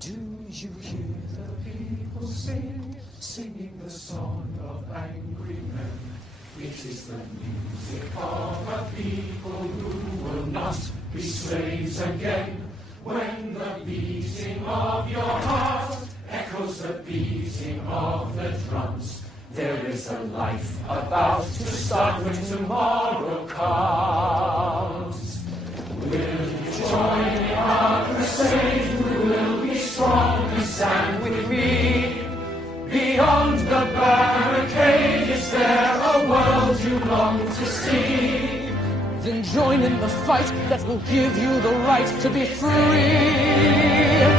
Do you hear the people sing, singing the song of angry men? It is the music of a people who will not be slaves again. When the beating of your heart echoes the beating of the drums, there is a life about to start when tomorrow comes. Will you join in our crusade? We will be strong and stand with me. Beyond the barricade, is there a world you long to see? Then join in the fight that will give you the right to be free.